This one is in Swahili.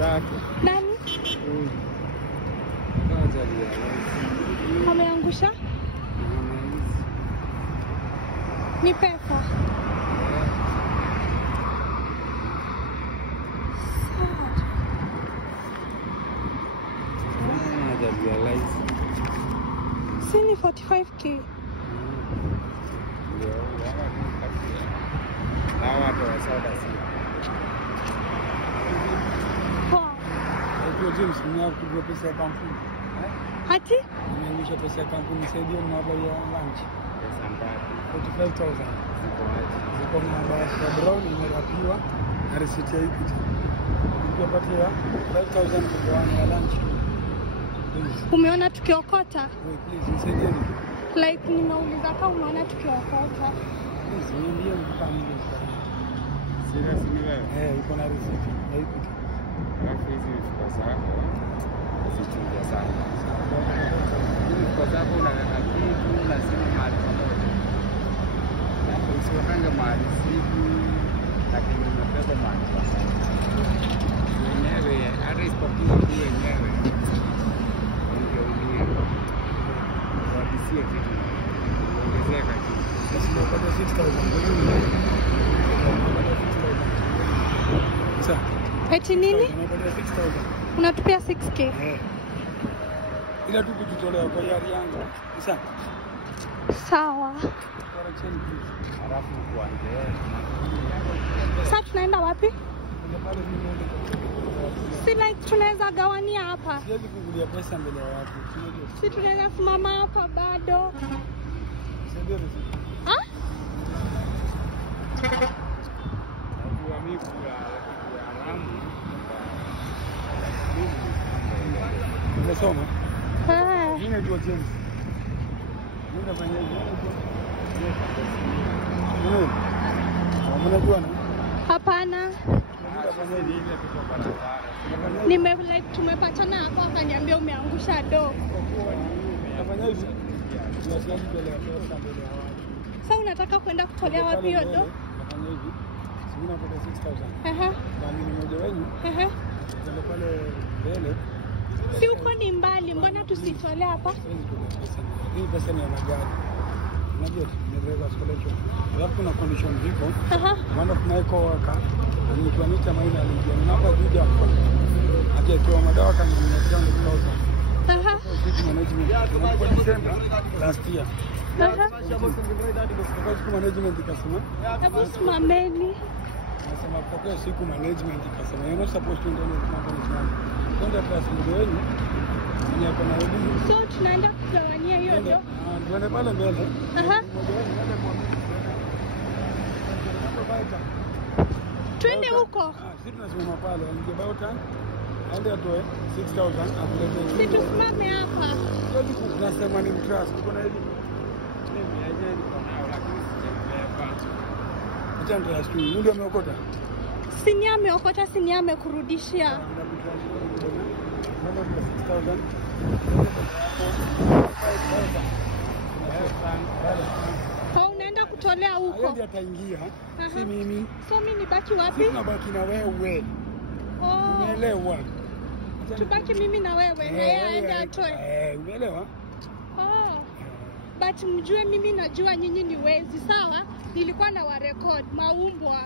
zake. Nani? Ameangusha? Ni pesa. Sini 45k. James, mwenye pesa ya kampuni. Hati? Nimeangusha pesa ya kampuni saidia na baba ya lunch. Pesa ngapi? 45,000. Ziko namba ya brown imerapiwa na receipt ya Equity. Nikipatia 5,000 kwa ya lunch. Umeona tukiokota? Please, nisaidie. Like nimeuliza kama umeona tukiokota. Please, niambie mkamili. Serious ni wewe? Uko na receipt ya Equity. Alafu hizi vifuko zako usichunge sana. Hizi vifuko zako unaweka kitu na simu mahali pamoja. Usiwekanga mahali simu lakini umebeba mahali pamoja. Wenyewe hata isipokuwa tu wenyewe ndio ulie. Wadisie kitu uongezeka kitu. Sasa ndio kwa 6,000. Sasa Eti nini? Unatupia 6k. Ila tu kujitolea kwa yari yangu. Sasa. Sawa. Halafu kuanze. Sasa tunaenda wapi? Si like tunaweza gawania hapa. Siwezi kukulia pesa mbele ya watu. Si tunaweza simama hapa bado. Saidia vizuri. Ah? Unasoma? Eh. Mimi najua James. Nenda fanya hivi. Mnajua na? Hapana. Nime like tumepatana hapo akaniambia umeangusha do. Nafanya hivi. Siwezi mbele ya pesa mbele ya watu. Sasa unataka kwenda kutolea wapi hiyo do? Nafanya hivi. Sina kwa 6,000. Na mimi mmoja wenu. Ndio pale mbele. Si uko ni mbali, mbona tusitolee hapa? Hii pesa ni ya magari. Unajua ni driver's collection. Alafu kuna condition ziko. One of my coworker aliniita maina alijua namba juja hapo. Akiwa madawa kama 100,000. City management kwa December last year. Kwa management ikasema. Hebu simameni. Nasema kwa siku management ikasema you're not supposed to enter the company's money. Kwenda class mdogo wenu ni hapo na elimu. So tunaenda kugawanyia hiyo ndio. Tuende pale mbele. Twende huko. Sisi tunasimama pale, ningebauta aende atoe 6,000 apeleke. Sisi tusimame hapa. Sisi tunasema ni trust, tuko na elimu. Mimi yenyewe niko nayo lakini sijabeba. Acha trust tu. Ndio ameokota. Sini ameokota, sini amekurudishia. Unaenda kutolea huko. Yeye ataingia. Si mimi. So mimi nibaki wapi? Tunabaki na wewe. Umeelewa? Tubaki mimi na wewe. Na yeye aende atoe. Umeelewa? But mjue mimi najua nyinyi ni wezi, sawa? Nilikuwa na warecord maumbwa.